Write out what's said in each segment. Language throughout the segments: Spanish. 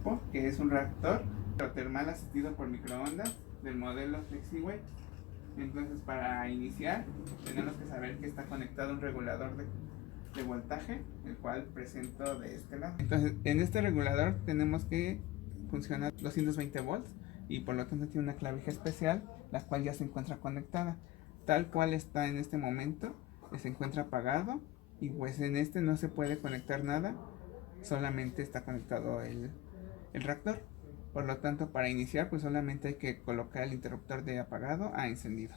equipo, que es un reactor termal asistido por microondas del modelo FlexiWay. Entonces, para iniciar tenemos que saber que está conectado un regulador de voltaje, el cual presento de este lado. Entonces, en este regulador tenemos que funcionar 220 volts y por lo tanto tiene una clavija especial, la cual ya se encuentra conectada. Tal cual está en este momento, se encuentra apagado y pues en este no se puede conectar nada, solamente está conectado el reactor. Por lo tanto, para iniciar, pues solamente hay que colocar el interruptor de apagado a encendido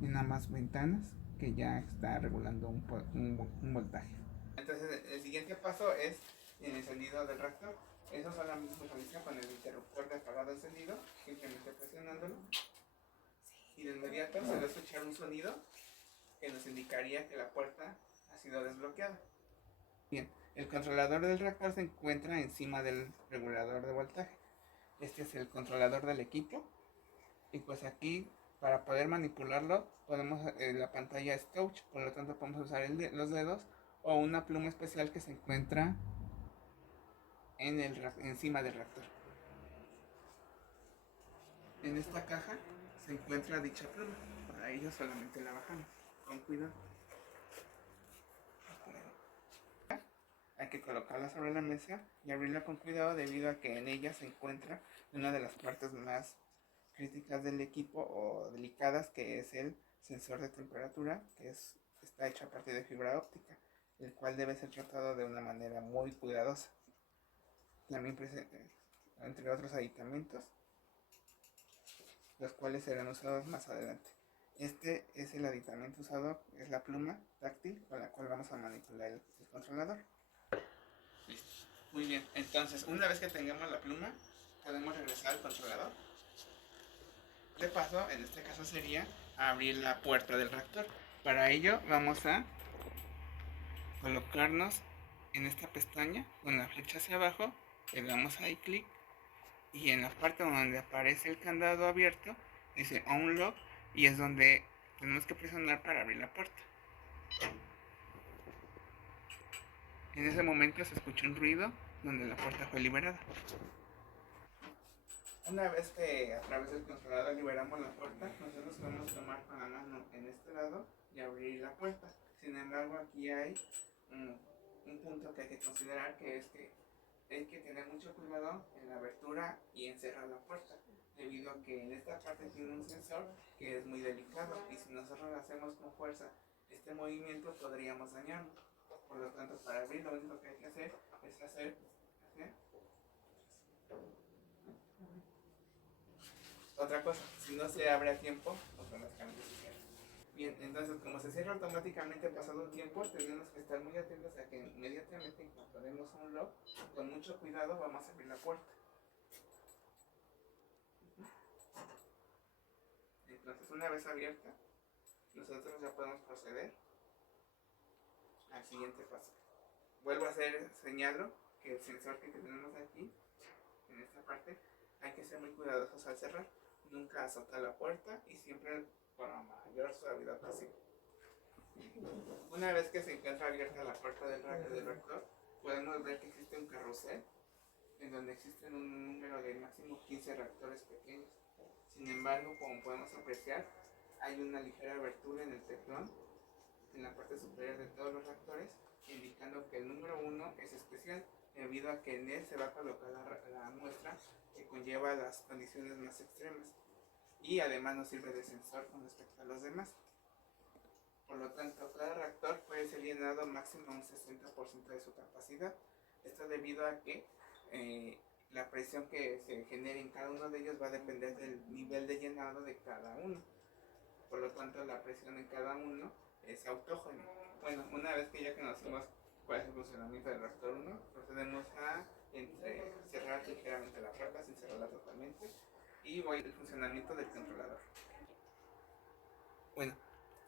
en ambas ventanas, que ya está regulando un voltaje. Entonces, el siguiente paso es el encendido del reactor. Eso solamente se realiza con el interruptor de apagado encendido, simplemente presionándolo. Y de inmediato se va a escuchar un sonido que nos indicaría que la puerta ha sido desbloqueada. Bien, el controlador del reactor se encuentra encima del regulador de voltaje. Este es el controlador del equipo. Y pues aquí, para poder manipularlo, podemos la pantalla es touch, por lo tanto podemos usar los dedos o una pluma especial que se encuentra encima del reactor. En esta caja se encuentra dicha pluma. Para ello solamente la bajamos con cuidado. Hay que colocarla sobre la mesa y abrirla con cuidado, debido a que en ella se encuentra una de las partes más críticas del equipo o delicadas, que es el sensor de temperatura, que está hecho a partir de fibra óptica, el cual debe ser tratado de una manera muy cuidadosa. También entre otros aditamentos, los cuales serán usados más adelante. Este es el aditamento usado, es la pluma táctil con la cual vamos a manipular el controlador. Listo. Muy bien, entonces una vez que tengamos la pluma, podemos regresar al controlador. De paso, en este caso sería abrir la puerta del reactor. Para ello vamos a colocarnos en esta pestaña con la flecha hacia abajo, le damos ahí clic y en la parte donde aparece el candado abierto dice Unlock, y es donde tenemos que presionar para abrir la puerta. En ese momento se escucha un ruido donde la puerta fue liberada. Una vez que a través del controlador liberamos la puerta, nosotros podemos tomar con la mano en este lado y abrir la puerta. Sin embargo, aquí hay un punto que hay que considerar, que es que hay que tener mucho cuidado en la abertura y en cerrar la puerta, debido a que en esta parte tiene un sensor que es muy delicado, y si nosotros hacemos con fuerza este movimiento podríamos dañarlo. Por lo tanto, para abrir lo único que hay que hacer es hacer ¿sí? Otra cosa, si no se abre a tiempo, automáticamente se cierra. Bien, entonces como se cierra automáticamente pasado un tiempo, tenemos que estar muy atentos a que inmediatamente, en cuanto demos un lock, con mucho cuidado vamos a abrir la puerta. Entonces, una vez abierta, nosotros ya podemos proceder al siguiente paso. Vuelvo a hacer, señalo que el sensor que tenemos aquí, en esta parte, hay que ser muy cuidadosos al cerrar. Nunca azotar la puerta y siempre con la mayor suavidad posible. Una vez que se encuentra abierta la puerta del reactor, podemos ver que existe un carrusel en donde existen un número de máximo 15 reactores pequeños. Sin embargo, como podemos apreciar, hay una ligera abertura en el teflón en la parte superior de todos los reactores, indicando que el número 1 es especial, debido a que en él se va a colocar la muestra que conlleva las condiciones más extremas, y además nos sirve de sensor con respecto a los demás. Por lo tanto, cada reactor puede ser llenado máximo un 60% de su capacidad. Esto debido a que la presión que se genere en cada uno de ellos va a depender del nivel de llenado de cada uno. Por lo tanto, la presión en cada uno es autógena. Bueno, una vez que ya conocemos cuál es el funcionamiento del reactor 1, procedemos a cerrar ligeramente la puerta sin cerrarla totalmente, y voy al funcionamiento del controlador. Bueno,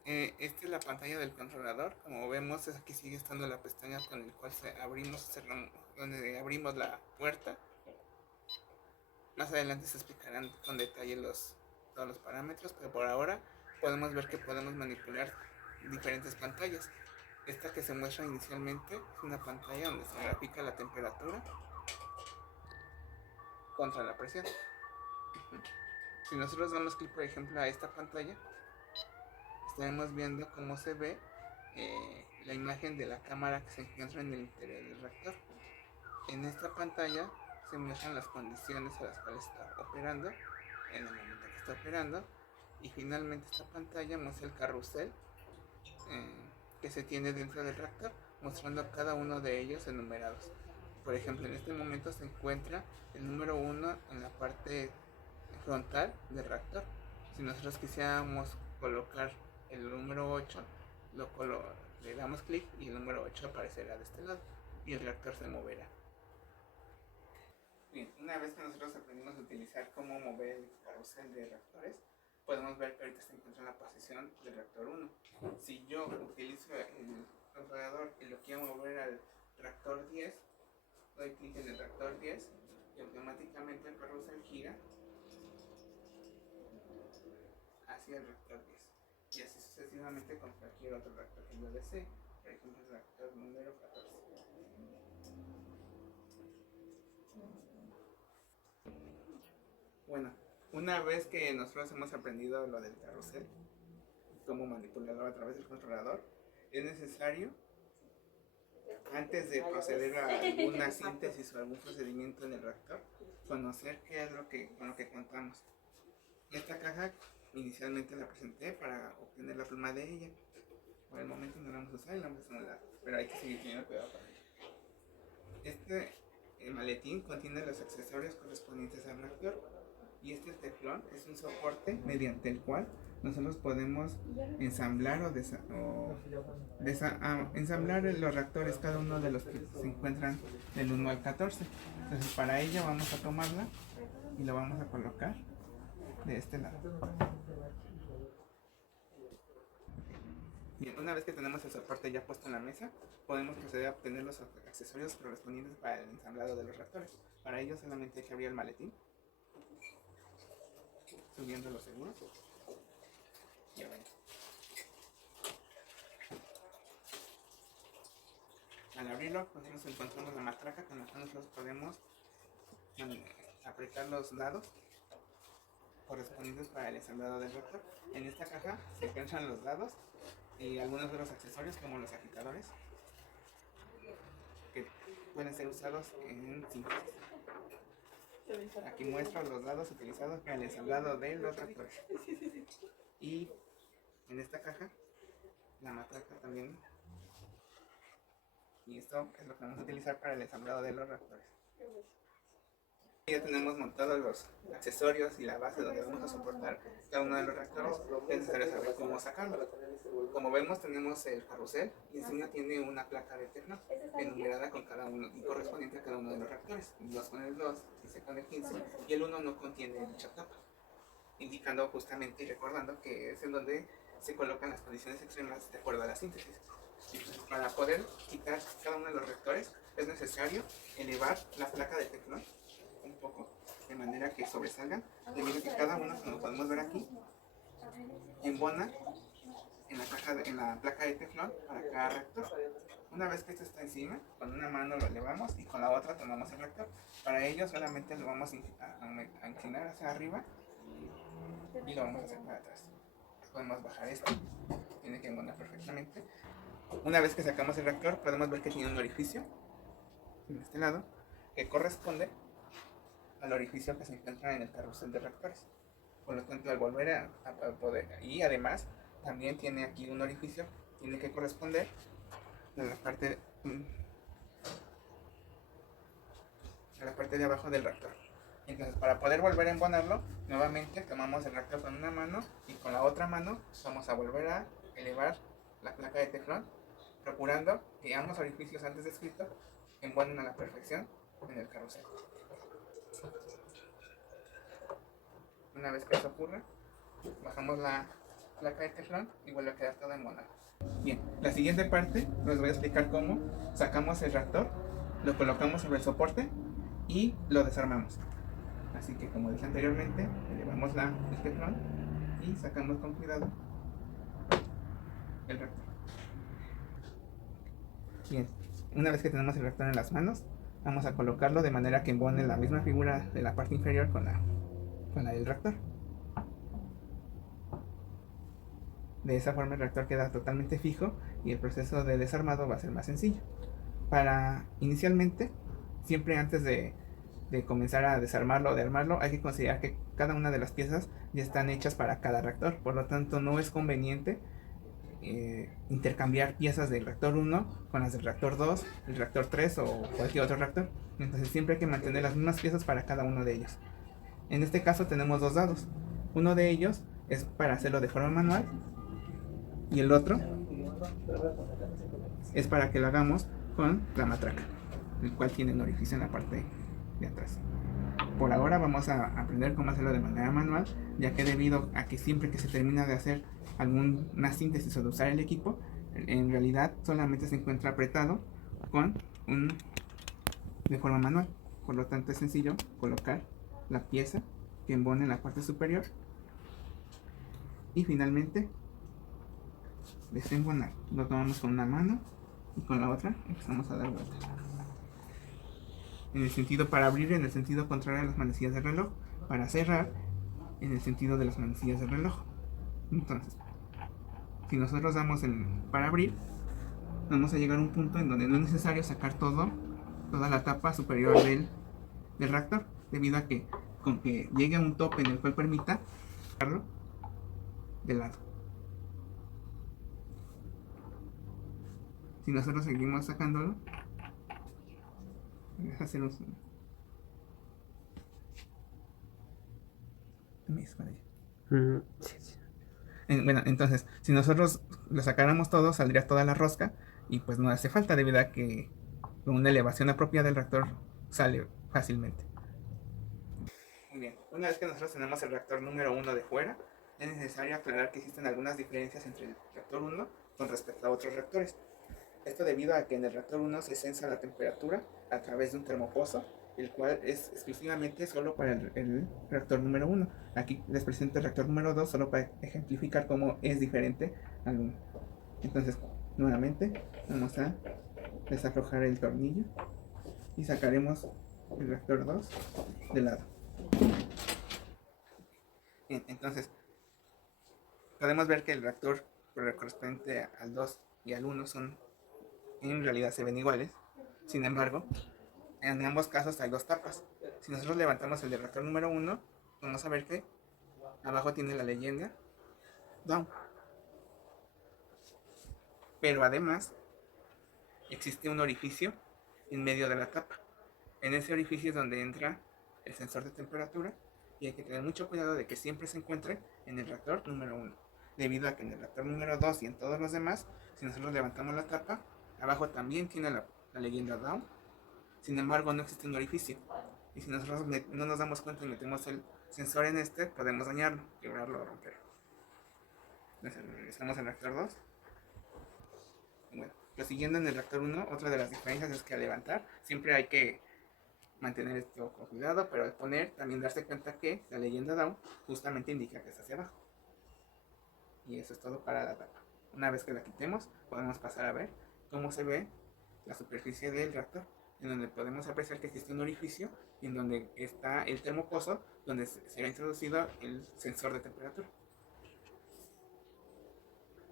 esta es la pantalla del controlador. Como vemos, aquí sigue estando la pestaña con el cual donde abrimos la puerta. Más adelante se explicarán con detalle todos los parámetros, pero por ahora podemos ver que podemos manipular diferentes pantallas. Esta que se muestra inicialmente es una pantalla donde se grafica la temperatura contra la presión. Si nosotros damos clic, por ejemplo, a esta pantalla, estaremos viendo cómo se ve la imagen de la cámara que se encuentra en el interior del reactor. En esta pantalla se muestran las condiciones a las cuales está operando, en el momento que está operando, y finalmente esta pantalla muestra el carrusel que se tiene dentro del reactor, mostrando cada uno de ellos enumerados. Por ejemplo, en este momento se encuentra el número 1 en la parte frontal del reactor. Si nosotros quisiéramos colocar el número 8, le damos clic y el número 8 aparecerá de este lado y el reactor se moverá. Bien, una vez que nosotros aprendimos a utilizar cómo mover el carrusel de reactores, podemos ver que ahorita se encuentra en la posición del reactor 1. Si yo utilizo el controlador y lo quiero mover al reactor 10, doy clic en el reactor 10 y automáticamente el carrusel gira hacia el reactor 10. Y así sucesivamente con cualquier otro reactor que yo desee, por ejemplo el reactor número 14. Bueno, una vez que nosotros hemos aprendido lo del carrusel, cómo manipularlo a través del controlador, es necesario, antes de proceder a alguna síntesis o algún procedimiento en el reactor, conocer qué es con lo que contamos. Esta caja inicialmente la presenté para obtener la pluma de ella. Por el momento no la vamos a usar y la vamos a anular, pero hay que seguir teniendo cuidado con ella. Este maletín contiene los accesorios correspondientes al reactor, y este teflón es un soporte mediante el cual nosotros podemos ensamblar ensamblar los reactores, cada uno de los que se encuentran del 1 al 14. Entonces para ello vamos a tomarla y lo vamos a colocar de este lado. Bien, una vez que tenemos el soporte ya puesto en la mesa, podemos proceder a obtener los accesorios correspondientes para el ensamblado de los reactores. Para ello solamente hay que abrir el maletín, subiendo los seguros. Y bueno, al abrirlo, nosotros encontramos la matraca con la que nosotros podemos apretar los dados correspondientes para el ensamblado del reactor. En esta caja se encuentran los dados y algunos de los accesorios como los agitadores que pueden ser usados en síntesis. Aquí muestro los dados utilizados para el ensamblado de los reactores. Y en esta caja, la matraca también. Y esto es lo que vamos a utilizar para el ensamblado de los reactores. Ya tenemos montados los accesorios y la base donde vamos a soportar cada uno de los reactores. Es necesario saber cómo sacarlo. Como vemos, tenemos el carrusel y encima tiene una placa de teflón enumerada con cada uno y correspondiente a cada uno de los reactores. El 2 con el 2, 15 con el 15 y el 1 no contiene dicha tapa, indicando justamente y recordando que es en donde se colocan las condiciones extremas de acuerdo a la síntesis. Para poder quitar cada uno de los reactores es necesario elevar la placa de teflón un poco, de manera que sobresalgan, debido a que cada uno, como podemos ver aquí, embona en la placa de teflón para cada reactor. Una vez que esto está encima, con una mano lo elevamos y con la otra tomamos el reactor. Para ello solamente lo vamos a inclinar hacia arriba y lo vamos a hacer para atrás. Podemos bajar esto, tiene que embonar perfectamente. Una vez que sacamos el reactor, podemos ver que tiene un orificio en este lado que corresponde al orificio que se encuentra en el carrusel de reactores. Por lo tanto, al volver a poder, y además también tiene aquí un orificio, tiene que corresponder a la parte de abajo del reactor. Entonces, para poder volver a embonarlo, nuevamente tomamos el reactor con una mano y con la otra mano vamos a volver a elevar la placa de teflón, procurando que ambos orificios antes descritos embonen a la perfección en el carrusel. Una vez que eso ocurra, bajamos la placa de teflón y vuelve a quedar todo embonado. Bien, la siguiente parte les voy a explicar cómo sacamos el reactor, lo colocamos sobre el soporte y lo desarmamos. Así que, como dije anteriormente, elevamos el teflón y sacamos con cuidado el reactor. Bien, una vez que tenemos el reactor en las manos, vamos a colocarlo de manera que embone la misma figura de la parte inferior con la del reactor. De esa forma el reactor queda totalmente fijo y el proceso de desarmado va a ser más sencillo. Inicialmente, siempre antes de comenzar a desarmarlo o de armarlo, hay que considerar que cada una de las piezas ya están hechas para cada reactor. Por lo tanto, no es conveniente intercambiar piezas del reactor 1 con las del reactor 2, el reactor 3 o cualquier otro reactor. Entonces siempre hay que mantener las mismas piezas para cada uno de ellos. En este caso tenemos dos dados. Uno de ellos es para hacerlo de forma manual y el otro es para que lo hagamos con la matraca, el cual tiene un orificio en la parte de atrás. Por ahora vamos a aprender cómo hacerlo de manera manual, ya que debido a que siempre que se termina de hacer alguna síntesis o de usar el equipo, en realidad solamente se encuentra apretado de forma manual. Por lo tanto es sencillo colocar la pieza que embone en la parte superior y finalmente desembonar. Lo tomamos con una mano y con la otra empezamos a dar vueltas. En el sentido para abrir, en el sentido contrario a las manecillas del reloj. Para cerrar, en el sentido de las manecillas del reloj. Entonces, si nosotros damos para abrir, vamos a llegar a un punto en donde no es necesario sacar toda la tapa superior del reactor, debido a que con que llegue a un tope en el cual permita sacarlo de lado. Si nosotros seguimos sacándolo, deja hacer un bueno, entonces, si nosotros lo sacáramos todo, saldría toda la rosca y pues no hace falta, debido a que con una elevación apropiada del reactor sale fácilmente. Muy bien, una vez que nosotros tenemos el reactor número 1 de fuera, es necesario aclarar que existen algunas diferencias entre el reactor 1 con respecto a otros reactores. Esto debido a que en el reactor 1 se sensa la temperatura a través de un termopozo, el cual es exclusivamente solo para el reactor número 1. Aquí les presento el reactor número 2 solo para ejemplificar cómo es diferente al 1. Entonces, nuevamente, vamos a desaflojar el tornillo y sacaremos el reactor 2 de lado. Bien, entonces, podemos ver que el reactor correspondiente al 2 y al 1 en realidad se ven iguales. Sin embargo, en ambos casos hay dos tapas. Si nosotros levantamos el del reactor número 1, vamos a ver que abajo tiene la leyenda Down. Pero además existe un orificio en medio de la tapa. En ese orificio es donde entra el sensor de temperatura y hay que tener mucho cuidado de que siempre se encuentre en el reactor número 1, debido a que en el reactor número 2 y en todos los demás, si nosotros levantamos la tapa, abajo también tiene la leyenda Down. Sin embargo, no existe un orificio. Y si nosotros no nos damos cuenta y metemos el sensor en podemos dañarlo, quebrarlo o romperlo. Regresamos al reactor 2. Bueno, prosiguiendo en el reactor 1, otra de las diferencias es que al levantar siempre hay que mantener esto con cuidado, pero al poner también darse cuenta que la leyenda Down justamente indica que es hacia abajo. Y eso es todo para la tapa. Una vez que la quitemos, podemos pasar a ver cómo se ve la superficie del reactor, en donde podemos apreciar que existe un orificio en donde está el termopozo donde será introducido el sensor de temperatura.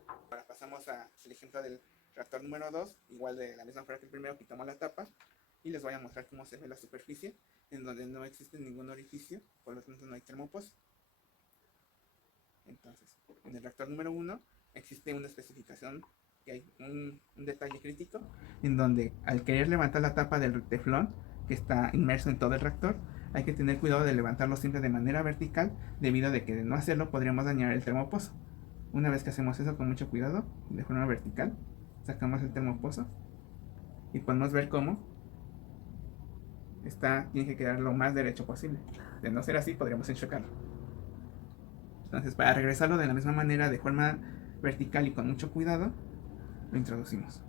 Ahora pasamos al ejemplo del reactor número 2, igual de la misma forma que el primero, quitamos la tapa y les voy a mostrar cómo se ve la superficie en donde no existe ningún orificio, por lo tanto no hay termopozo. Entonces, en el reactor número 1 existe una especificación, que hay un detalle crítico, en donde al querer levantar la tapa del teflón que está inmerso en todo el reactor, hay que tener cuidado de levantarlo siempre de manera vertical, debido a que de no hacerlo podríamos dañar el termopozo. Una vez que hacemos eso con mucho cuidado, de forma vertical, sacamos el termopozo y podemos ver cómo tiene que quedar lo más derecho posible. De no ser así, podríamos enchocarlo. Entonces, para regresarlo de la misma manera, de forma vertical y con mucho cuidado, lo introducimos.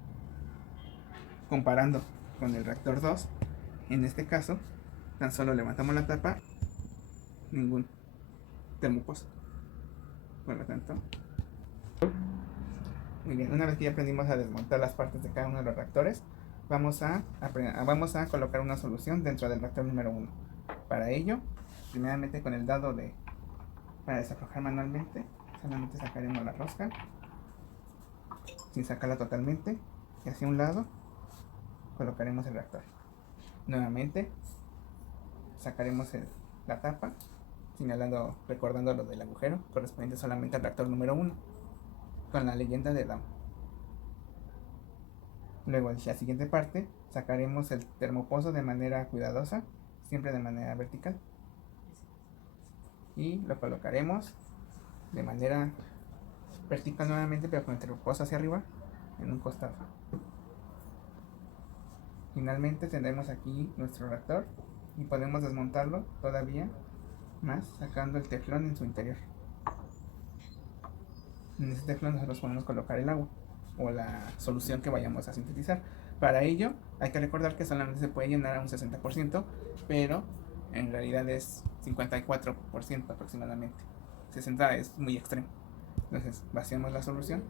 Comparando con el reactor 2, en este caso, tan solo levantamos la tapa, ningún termopozo. Por lo tanto, Muy bien, una vez que ya aprendimos a desmontar las partes de cada uno de los reactores, vamos a colocar una solución dentro del reactor número 1. Para ello, primeramente con el dado para desaflojar manualmente, solamente sacaremos la rosca, sin sacarla totalmente, y hacia un lado colocaremos el reactor. Nuevamente, sacaremos la tapa, recordando lo del agujero, correspondiente solamente al reactor número 1, con la leyenda de Down. Luego, en la siguiente parte, sacaremos el termopozo de manera cuidadosa, siempre de manera vertical. Y lo colocaremos de manera vertical nuevamente, pero con el termopozo hacia arriba, en un costado. Finalmente tendremos aquí nuestro reactor y podemos desmontarlo todavía más sacando el teflón en su interior. En este teflón nosotros podemos colocar el agua o la solución que vayamos a sintetizar. Para ello hay que recordar que solamente se puede llenar a un 60%, pero en realidad es 54% aproximadamente. 60 es muy extremo. Entonces vaciamos la solución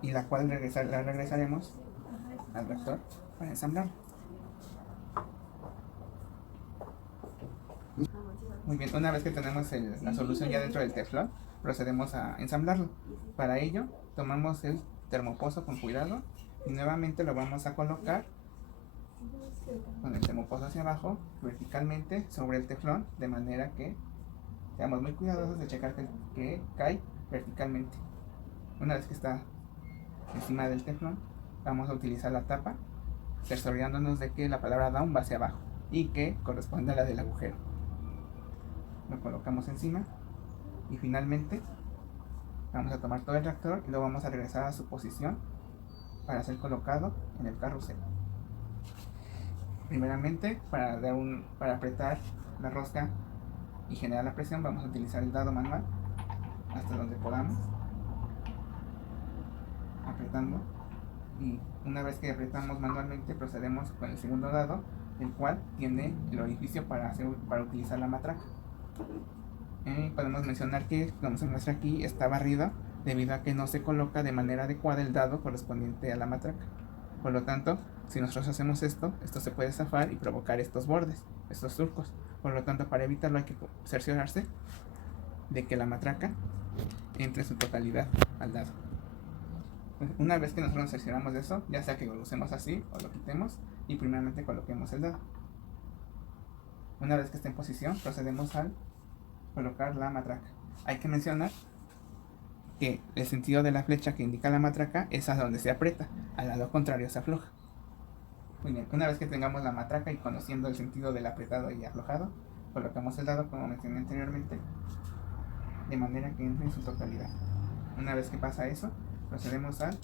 y la cual la regresaremos al reactor para ensamblarlo. Muy bien, una vez que tenemos la solución ya dentro del teflón, procedemos a ensamblarlo. Para ello, tomamos el termopozo con cuidado y nuevamente lo vamos a colocar con el termopozo hacia abajo, verticalmente sobre el teflón, de manera que seamos muy cuidadosos de checar que cae verticalmente. Una vez que está encima del teflón, vamos a utilizar la tapa, cerciorándonos de que la palabra down va hacia abajo y que corresponde a la del agujero. Lo colocamos encima y finalmente vamos a tomar todo el reactor y lo vamos a regresar a su posición para ser colocado en el carrusel. Primeramente, para apretar la rosca y generar la presión, vamos a utilizar el dado manual hasta donde podamos, apretando, y una vez que apretamos manualmente procedemos con el segundo dado, el cual tiene el orificio para utilizar la matraca. Podemos mencionar que, como se muestra aquí, está barrido debido a que no se coloca de manera adecuada el dado correspondiente a la matraca. Por lo tanto, si nosotros hacemos esto se puede zafar y provocar estos bordes, estos surcos. Por lo tanto, para evitarlo hay que cerciorarse de que la matraca entre en su totalidad al dado. Una vez que nosotros nos cercioramos de eso, ya sea que lo usemos así o lo quitemos, y primeramente coloquemos el dado. Una vez que esté en posición, procedemos al colocar la matraca. Hay que mencionar que el sentido de la flecha que indica la matraca es a donde se aprieta, al lado contrario se afloja. Muy bien, una vez que tengamos la matraca y conociendo el sentido del apretado y aflojado, colocamos el dado como mencioné anteriormente, de manera que entre en su totalidad. Una vez que pasa eso, procedemos al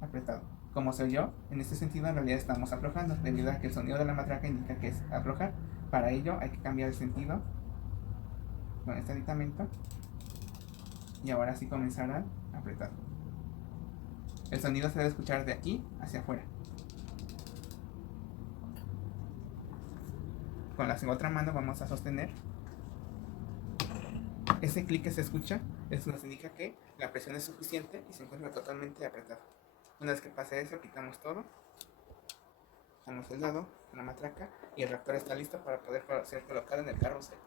apretado. Como se oyó, en este sentido en realidad estamos aflojando, debido a que el sonido de la matraca indica que es aflojar. Para ello hay que cambiar el sentido con este aditamento y ahora sí comenzar a apretar. El sonido se debe escuchar de aquí hacia afuera. Con la otra mano vamos a sostener. Ese clic que se escucha, eso nos indica que la presión es suficiente y se encuentra totalmente apretado. Una vez que pase eso, quitamos todo, damos el dado, la matraca y el reactor está listo para poder ser colocado en el carrusel.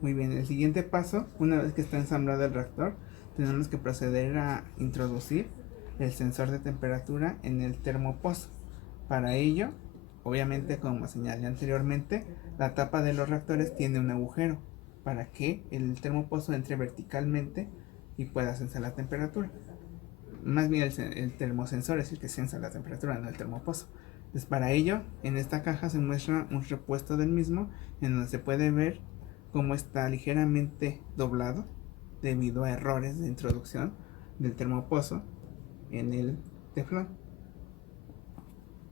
Muy bien, el siguiente paso, una vez que está ensamblado el reactor, tenemos que proceder a introducir el sensor de temperatura en el termopozo. Para ello, obviamente, como señalé anteriormente, la tapa de los reactores tiene un agujero para que el termopozo entre verticalmente y pueda sensar la temperatura. Más bien el termosensor es el que sensa la temperatura, no el termopozo. Entonces, para ello, en esta caja se muestra un repuesto del mismo en donde se puede ver cómo está ligeramente doblado debido a errores de introducción del termopozo en el teflón.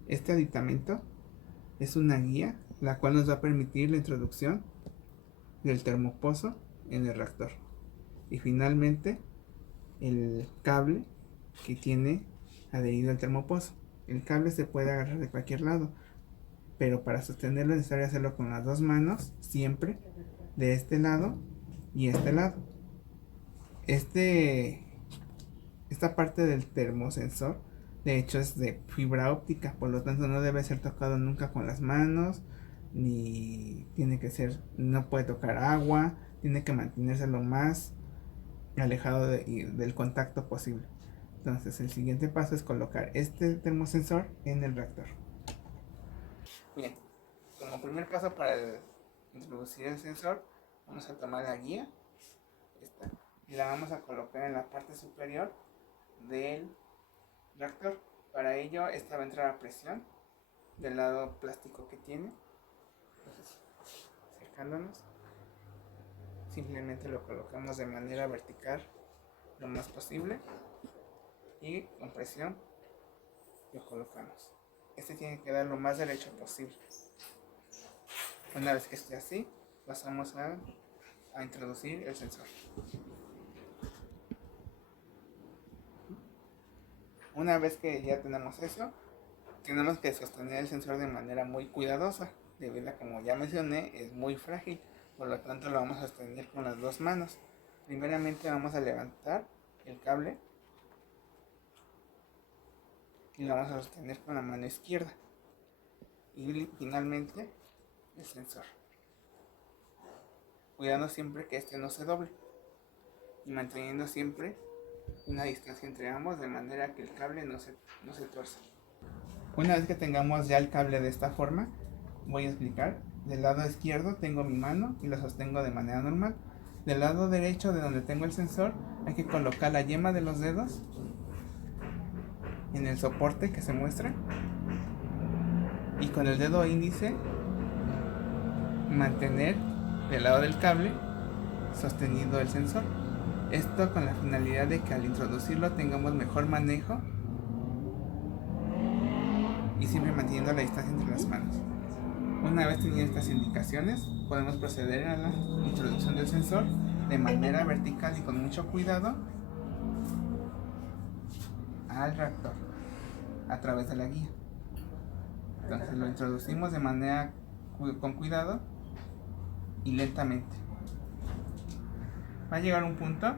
Este aditamento es una guía la cual nos va a permitir la introducción del termopozo en el reactor. Y finalmente el cable que tiene adherido al termopozo. El cable se puede agarrar de cualquier lado, pero para sostenerlo es necesario hacerlo con las dos manos siempre de este lado y este lado. Esta parte del termosensor de hecho es de fibra óptica, por lo tanto no debe ser tocado nunca con las manos, ni tiene que ser, no puede tocar agua, tiene que mantenerse lo más alejado del contacto posible. Entonces el siguiente paso es colocar este termosensor en el reactor. Bien, como primer paso para introducir el sensor, vamos a tomar la guía esta, y la vamos a colocar en la parte superior del reactor. Para ello esta va a entrar a presión del lado plástico que tiene. Entonces, acercándonos, simplemente lo colocamos de manera vertical lo más posible y con presión lo colocamos. Este tiene que dar lo más derecho posible. Una vez que esté así, pasamos a introducir el sensor. Una vez que ya tenemos eso, tenemos que sostener el sensor de manera muy cuidadosa, debido a, como ya mencioné, es muy frágil, por lo tanto lo vamos a sostener con las dos manos. Primeramente vamos a levantar el cable y lo vamos a sostener con la mano izquierda, y finalmente el sensor, cuidando siempre que este no se doble y manteniendo siempre una distancia entre ambos de manera que el cable no se tuerza. Una vez que tengamos ya el cable de esta forma, voy a explicar. Del lado izquierdo tengo mi mano y lo sostengo de manera normal. Del lado derecho, de donde tengo el sensor, hay que colocar la yema de los dedos en el soporte que se muestra y con el dedo índice mantener del lado del cable sostenido el sensor. Esto con la finalidad de que al introducirlo tengamos mejor manejo y siempre manteniendo la distancia entre las manos. Una vez teniendo estas indicaciones, podemos proceder a la introducción del sensor de manera vertical y con mucho cuidado al reactor a través de la guía. Entonces lo introducimos de manera con cuidado y lentamente. Va a llegar un punto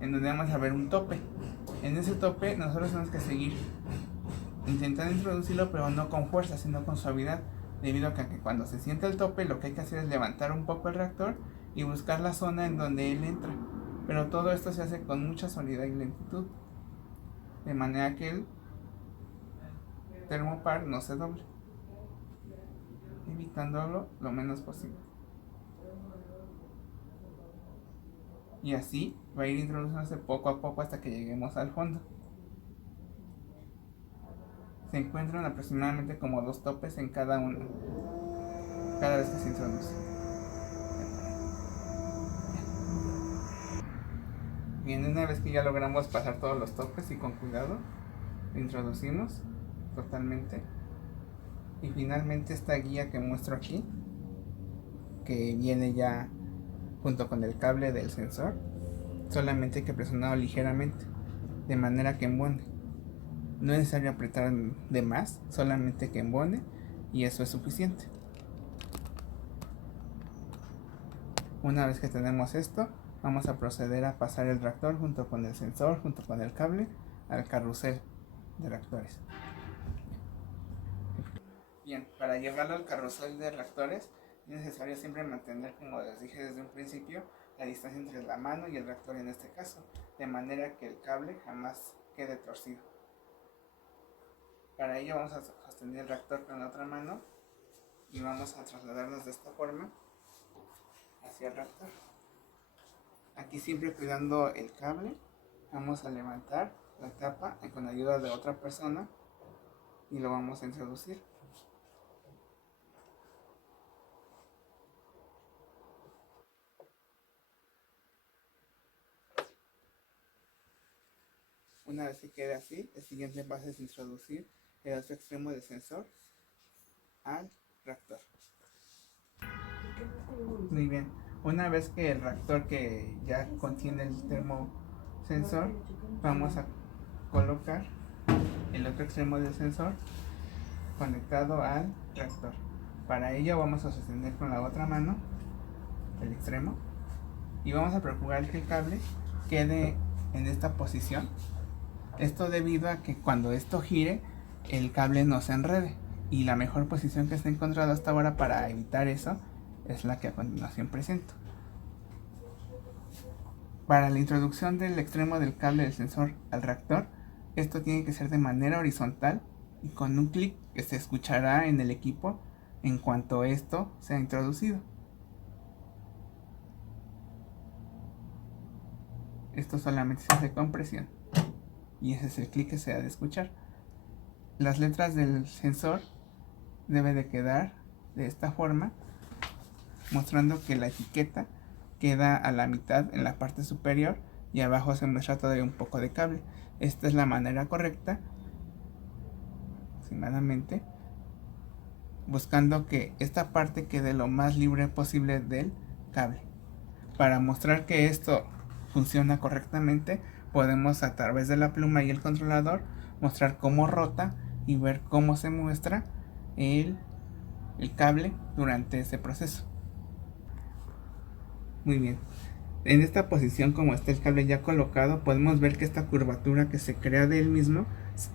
en donde vamos a ver un tope. En ese tope nosotros tenemos que seguir intentando introducirlo, pero no con fuerza, sino con suavidad, debido a que cuando se siente el tope lo que hay que hacer es levantar un poco el reactor y buscar la zona en donde él entra. Pero todo esto se hace con mucha solidez y lentitud, de manera que el termopar no se doble, evitándolo lo menos posible. Y así va a ir introduciéndose poco a poco hasta que lleguemos al fondo. Se encuentran aproximadamente como 2 topes en cada uno, cada vez que se introduce. Bien, una vez que ya logramos pasar todos los topes y con cuidado, lo introducimos totalmente. Y finalmente esta guía que muestro aquí, que viene ya junto con el cable del sensor, solamente hay que presionarlo ligeramente, de manera que embone. No es necesario apretar de más, solamente que embone y eso es suficiente. Una vez que tenemos esto, vamos a proceder a pasar el reactor junto con el sensor, junto con el cable, al carrusel de reactores. Bien, para llevarlo al carrusel de reactores es necesario siempre mantener, como les dije desde un principio, la distancia entre la mano y el reactor en este caso, de manera que el cable jamás quede torcido. Para ello vamos a sostener el reactor con la otra mano y vamos a trasladarnos de esta forma hacia el reactor. Aquí siempre cuidando el cable, vamos a levantar la tapa con la ayuda de otra persona y lo vamos a introducir. Una vez que quede así, el siguiente paso es introducir el otro extremo del sensor al reactor. Muy bien, una vez que el reactor que ya contiene el termosensor, vamos a colocar el otro extremo del sensor conectado al reactor. Para ello vamos a sostener con la otra mano el extremo, y vamos a procurar que el cable quede en esta posición. Esto debido a que cuando esto gire el cable no se enrede, y la mejor posición que se ha encontrado hasta ahora para evitar eso es la que a continuación presento. Para la introducción del extremo del cable del sensor al reactor, esto tiene que ser de manera horizontal y con un clic que se escuchará en el equipo en cuanto esto sea introducido. Esto solamente se hace con presión y ese es el clic que se ha de escuchar. Las letras del sensor deben de quedar de esta forma, mostrando que la etiqueta queda a la mitad en la parte superior y abajo se muestra todavía un poco de cable. Esta es la manera correcta, aproximadamente, buscando que esta parte quede lo más libre posible del cable. Para mostrar que esto funciona correctamente, podemos a través de la pluma y el controlador mostrar cómo rota y ver cómo se muestra el cable durante ese proceso. Muy bien, en esta posición, como está el cable ya colocado, podemos ver que esta curvatura que se crea de él mismo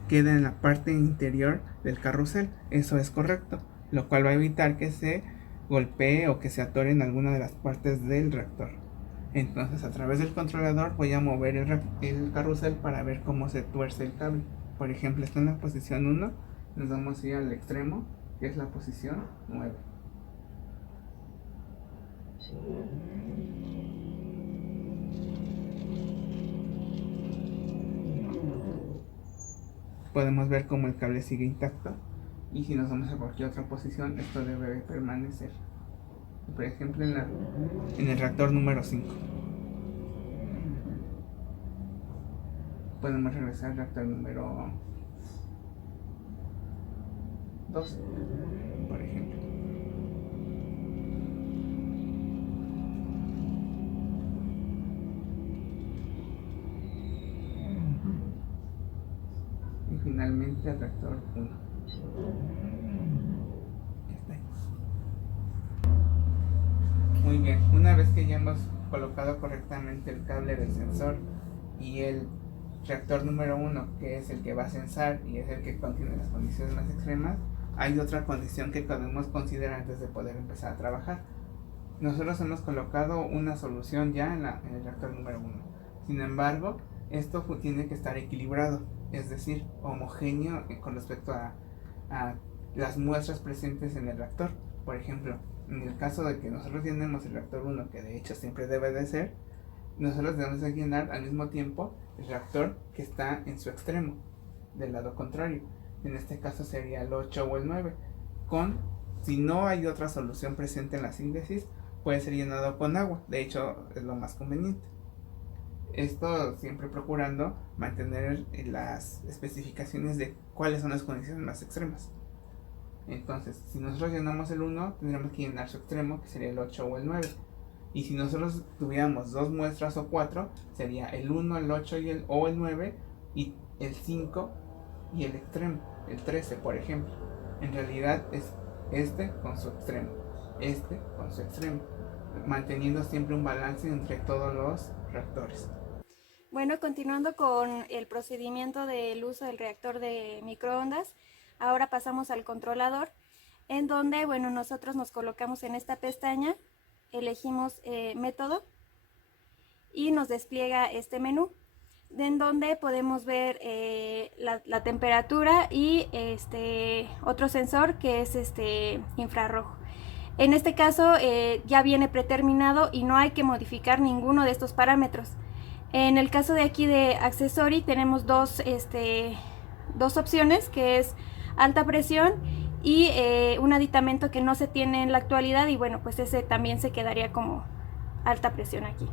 queda en la parte interior del carrusel. Eso es correcto, lo cual va a evitar que se golpee o que se atore en alguna de las partes del reactor. Entonces, a través del controlador voy a mover el carrusel para ver cómo se tuerce el cable. Por ejemplo, está en la posición 1, nos vamos a ir al extremo, que es la posición 9. Podemos ver cómo el cable sigue intacto, y si nos vamos a cualquier otra posición, esto debe permanecer. Por ejemplo, en el reactor número 5. Podemos regresar al reactor número 2, por ejemplo. Y finalmente al reactor 1. Muy bien, una vez que ya hemos colocado correctamente el cable del sensor y el reactor número 1, que es el que va a censar y es el que contiene las condiciones más extremas, hay otra condición que podemos considerar antes de poder empezar a trabajar. Nosotros hemos colocado una solución ya en el reactor número 1. Sin embargo, esto tiene que estar equilibrado, es decir, homogéneo con respecto a las muestras presentes en el reactor. Por ejemplo, en el caso de que nosotros llenemos el reactor 1, que de hecho siempre debe de ser, nosotros debemos de llenar al mismo tiempo el reactor que está en su extremo, del lado contrario. En este caso sería el 8 o el 9. Si no hay otra solución presente en la síntesis, puede ser llenado con agua. De hecho, es lo más conveniente. Esto siempre procurando mantener las especificaciones de cuáles son las condiciones más extremas. Entonces, si nosotros llenamos el 1, tendremos que llenar su extremo, que sería el 8 o el 9. Y si nosotros tuviéramos dos muestras o 4, sería el 1, el 8 o el 9, y el 5 y el extremo, el 13, por ejemplo. En realidad es este con su extremo, este con su extremo, manteniendo siempre un balance entre todos los reactores. Bueno, continuando con el procedimiento del uso del reactor de microondas, ahora pasamos al controlador, en donde, bueno, nosotros nos colocamos en esta pestaña, elegimos método y nos despliega este menú, en donde podemos ver la temperatura y otro sensor que es infrarrojo. En este caso ya viene predeterminado y no hay que modificar ninguno de estos parámetros. En el caso de aquí de Accessory tenemos dos opciones, que es alta presión y un aditamento que no se tiene en la actualidad, y bueno, pues ese también se quedaría como alta presión aquí.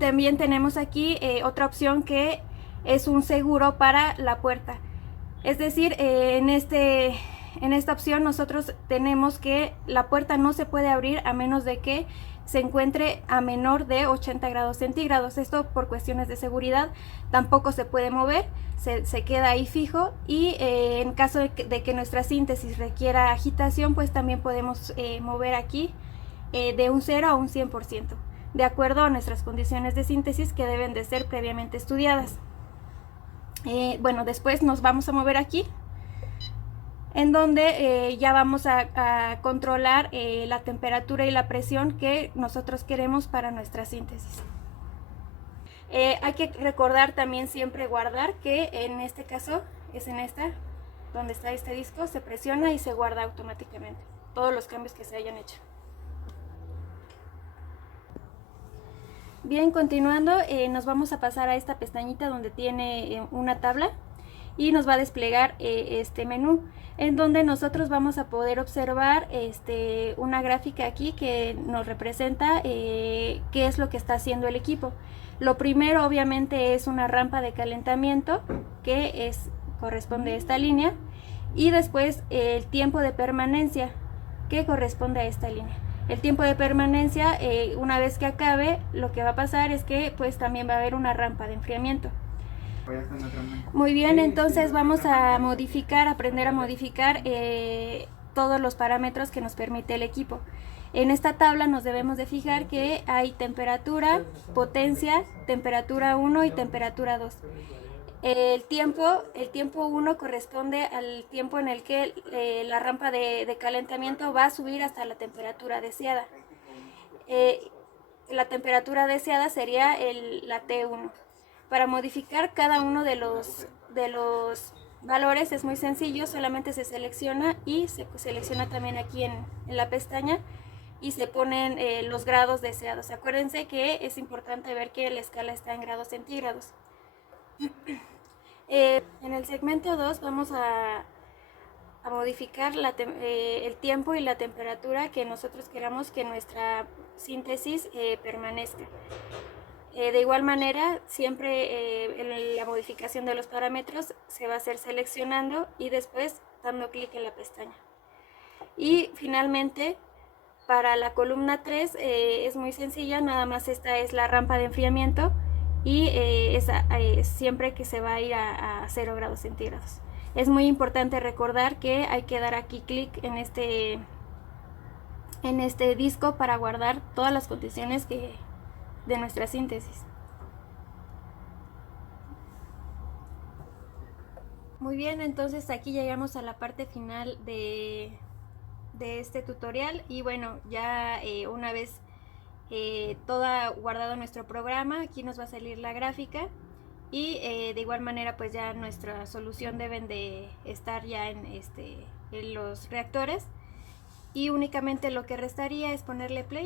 También tenemos aquí otra opción que es un seguro para la puerta. Es decir, en esta opción nosotros tenemos que la puerta no se puede abrir a menos de que se encuentre a menor de 80 grados centígrados. Esto por cuestiones de seguridad tampoco se puede mover, se queda ahí fijo, y en caso de que nuestra síntesis requiera agitación, pues también podemos mover aquí de un 0 a un 100%, de acuerdo a nuestras condiciones de síntesis que deben de ser previamente estudiadas. Bueno, después nos vamos a mover aquí, en donde ya vamos a controlar la temperatura y la presión que nosotros queremos para nuestra síntesis. Hay que recordar también siempre guardar, que en este caso es en esta, donde está este disco, se presiona y se guarda automáticamente todos los cambios que se hayan hecho. Bien, continuando, nos vamos a pasar a esta pestañita donde tiene una tabla y nos va a desplegar este menú, en donde nosotros vamos a poder observar una gráfica aquí que nos representa qué es lo que está haciendo el equipo. Lo primero obviamente es una rampa de calentamiento que corresponde a esta línea, y después el tiempo de permanencia que corresponde a esta línea. El tiempo de permanencia, una vez que acabe, lo que va a pasar es que pues también va a haber una rampa de enfriamiento. Muy bien, entonces vamos a aprender a modificar todos los parámetros que nos permite el equipo. En esta tabla nos debemos de fijar que hay temperatura, potencia, temperatura 1 y temperatura 2. El tiempo 1 corresponde al tiempo en el que la rampa de calentamiento va a subir hasta la temperatura deseada. La temperatura deseada sería la T1. Para modificar cada uno de los valores es muy sencillo, solamente se selecciona y se selecciona también aquí en la pestaña y se ponen los grados deseados. Acuérdense que es importante ver que la escala está en grados centígrados. En el segmento 2 vamos a modificar el tiempo y la temperatura que nosotros queramos que nuestra síntesis permanezca. De igual manera, siempre en la modificación de los parámetros se va a hacer seleccionando y después dando clic en la pestaña. Y finalmente, para la columna 3 es muy sencilla, nada más esta es la rampa de enfriamiento y siempre que se va a ir a 0 grados centígrados. Es muy importante recordar que hay que dar aquí clic en este disco para guardar todas las condiciones de nuestra síntesis. Muy bien, entonces aquí llegamos a la parte final de este tutorial y bueno, ya una vez todo guardado nuestro programa, aquí nos va a salir la gráfica y de igual manera pues ya nuestra solución deben de estar ya en los reactores y únicamente lo que restaría es ponerle play.